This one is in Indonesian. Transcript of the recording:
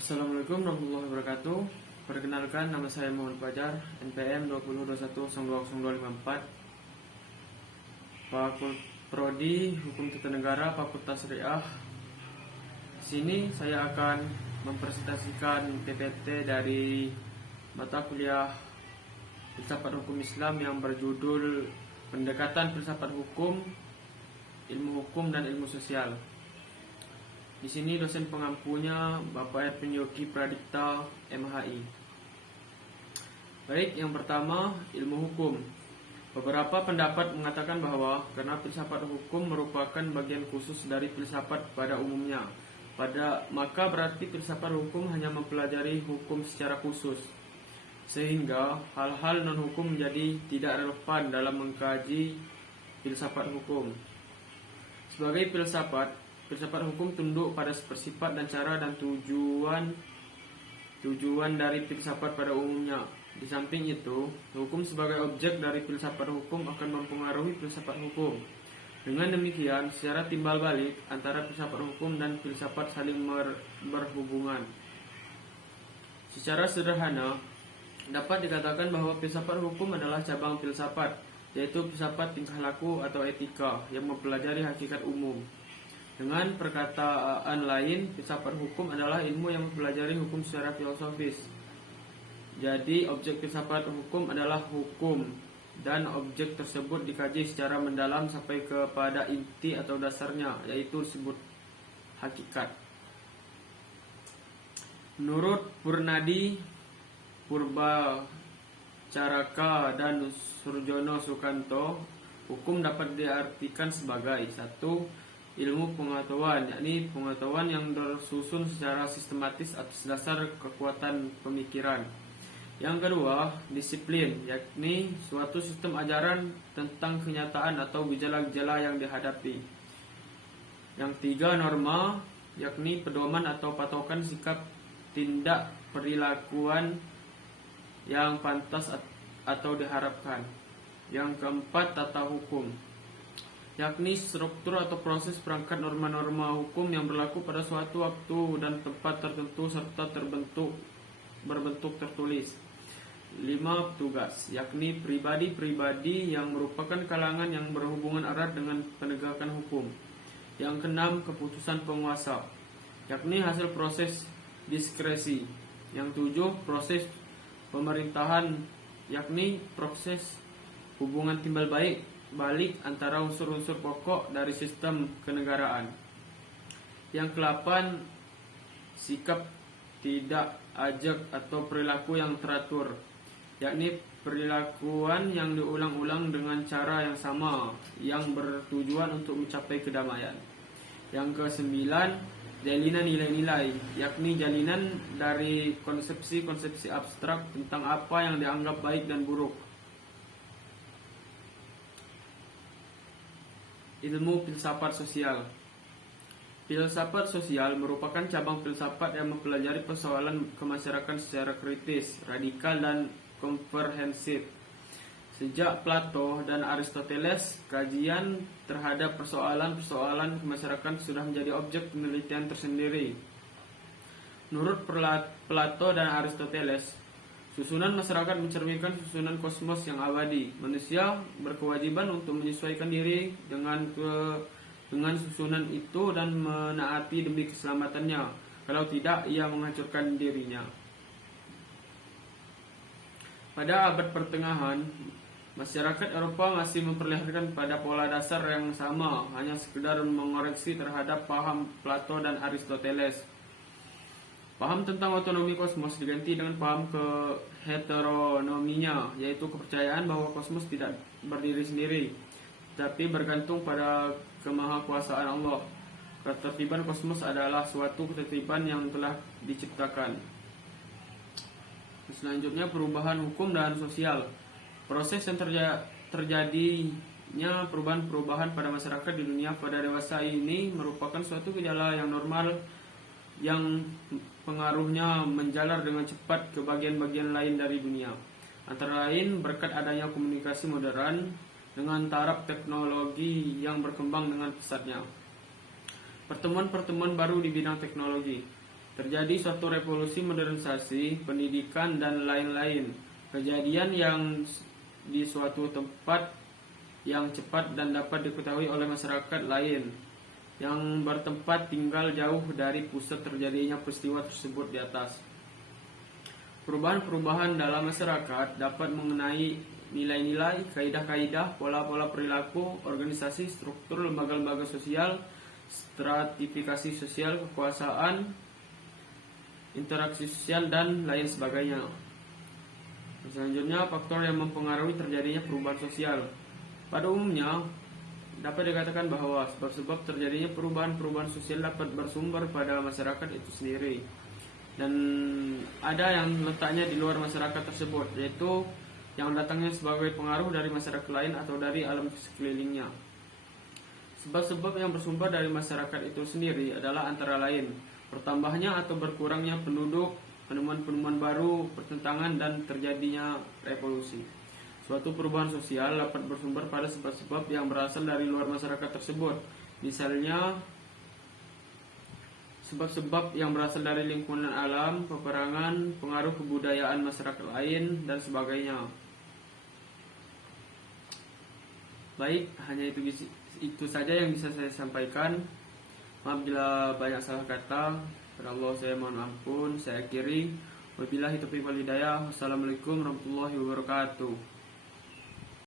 Assalamualaikum warahmatullahi wabarakatuh. Perkenalkan, nama saya Muhammad Fajar, NPM 2021020254, Prodi Hukum Tata Negara, Fakultas Syariah. Di sini saya akan mempresentasikan PPT dari mata kuliah Filsafat Hukum Islam yang berjudul Pendekatan Filsafat Hukum, Ilmu Hukum dan Ilmu Sosial. Di sini dosen pengampunya Bapak Ervin Yogi Pradipta, MHI. Baik, yang pertama, ilmu hukum. Beberapa pendapat mengatakan bahwa karena filsafat hukum merupakan bagian khusus dari filsafat pada umumnya, maka berarti filsafat hukum hanya mempelajari hukum secara khusus, sehingga hal-hal non-hukum menjadi tidak relevan dalam mengkaji filsafat hukum. Sebagai filsafat hukum tunduk pada bersifat dan cara dan tujuan dari filsafat pada umumnya. Di samping itu, hukum sebagai objek dari filsafat hukum akan mempengaruhi filsafat hukum. Dengan demikian, secara timbal balik antara filsafat hukum dan filsafat saling berhubungan. Secara sederhana, dapat dikatakan bahwa filsafat hukum adalah cabang filsafat, yaitu filsafat tingkah laku atau etika yang mempelajari hakikat umum. Dengan perkataan lain, filsafat hukum adalah ilmu yang mempelajari hukum secara filosofis. Jadi, objek filsafat hukum adalah hukum, dan objek tersebut dikaji secara mendalam sampai kepada inti atau dasarnya, yaitu disebut hakikat. Menurut Purnadi Purbacaraka dan Surjono Sukanto, hukum dapat diartikan sebagai satu, ilmu pengetahuan, yakni pengetahuan yang tersusun secara sistematis atas dasar kekuatan pemikiran. Yang kedua, disiplin, yakni suatu sistem ajaran tentang kenyataan atau gejala-gejala yang dihadapi. Yang tiga, norma, yakni pedoman atau patokan sikap tindak perilakuan yang pantas atau diharapkan. Yang keempat, tata hukum, yakni struktur atau proses perangkat norma-norma hukum yang berlaku pada suatu waktu dan tempat tertentu serta berbentuk tertulis. 5. Petugas, yakni pribadi-pribadi yang merupakan kalangan yang berhubungan erat dengan penegakan hukum. Yang keenam, keputusan penguasa, yakni hasil proses diskresi. Yang 7, proses pemerintahan, yakni proses hubungan timbal balik antara unsur-unsur pokok dari sistem kenegaraan. Yang ke-8, sikap tidak ajak atau perilaku yang teratur, yakni perilakuan yang diulang-ulang dengan cara yang sama yang bertujuan untuk mencapai kedamaian. Yang ke-9, jalinan nilai-nilai, yakni jalinan dari konsepsi-konsepsi abstrak tentang apa yang dianggap baik dan buruk. Ilmu filsafat sosial. Filsafat sosial merupakan cabang filsafat yang mempelajari persoalan kemasyarakatan secara kritis, radikal, dan komprehensif. Sejak Plato dan Aristoteles, kajian terhadap persoalan kemasyarakatan sudah menjadi objek penelitian tersendiri. Menurut Plato dan Aristoteles, susunan masyarakat mencerminkan susunan kosmos yang abadi. Manusia berkewajiban untuk menyesuaikan diri dengan susunan itu dan menaati demi keselamatannya. Kalau tidak, ia menghancurkan dirinya. Pada abad pertengahan, masyarakat Eropa masih memperlihatkan pada pola dasar yang sama, hanya sekedar mengoreksi terhadap paham Plato dan Aristoteles. Paham tentang otonomi kosmos diganti dengan paham heteronominya, yaitu kepercayaan bahwa kosmos tidak berdiri sendiri, tapi bergantung pada kemahakuasaan Allah. Ketertiban kosmos adalah suatu ketertiban yang telah diciptakan. Selanjutnya, perubahan hukum dan sosial. Proses yang terjadinya perubahan-perubahan pada masyarakat di dunia pada dewasa ini merupakan suatu gejala yang normal yang pengaruhnya menjalar dengan cepat ke bagian-bagian lain dari dunia. Antara lain berkat adanya komunikasi modern dengan taraf teknologi yang berkembang dengan pesatnya. Pertemuan-pertemuan baru di bidang teknologi. terjadi suatu revolusi modernisasi, pendidikan, dan lain-lain. Kejadian yang di suatu tempat yang cepat dan dapat diketahui oleh masyarakat lain yang bertempat tinggal jauh dari pusat terjadinya peristiwa tersebut di atas. Perubahan-perubahan dalam masyarakat dapat mengenai nilai-nilai, kaidah-kaidah, pola-pola perilaku, organisasi, struktur lembaga-lembaga sosial, stratifikasi sosial, kekuasaan, interaksi sosial, dan lain sebagainya. Selanjutnya, faktor yang mempengaruhi terjadinya perubahan sosial. Pada umumnya, dapat dikatakan bahwa sebab-sebab terjadinya perubahan-perubahan sosial dapat bersumber pada masyarakat itu sendiri, dan ada yang letaknya di luar masyarakat tersebut, yaitu yang datangnya sebagai pengaruh dari masyarakat lain atau dari alam sekelilingnya. Sebab-sebab yang bersumber dari masyarakat itu sendiri adalah antara lain bertambahnya atau berkurangnya penduduk, penemuan-penemuan baru, pertentangan, dan terjadinya revolusi. Suatu perubahan sosial dapat bersumber pada sebab-sebab yang berasal dari luar masyarakat tersebut. Misalnya, sebab-sebab yang berasal dari lingkungan alam, peperangan, pengaruh kebudayaan masyarakat lain, dan sebagainya. Baik, hanya itu saja yang bisa saya sampaikan. Maaf bila banyak salah kata. Kepada Allah saya mohon ampun. Saya akhiri. Wabillahi taufiq wal hidayah. Wassalamualaikum warahmatullahi wabarakatuh.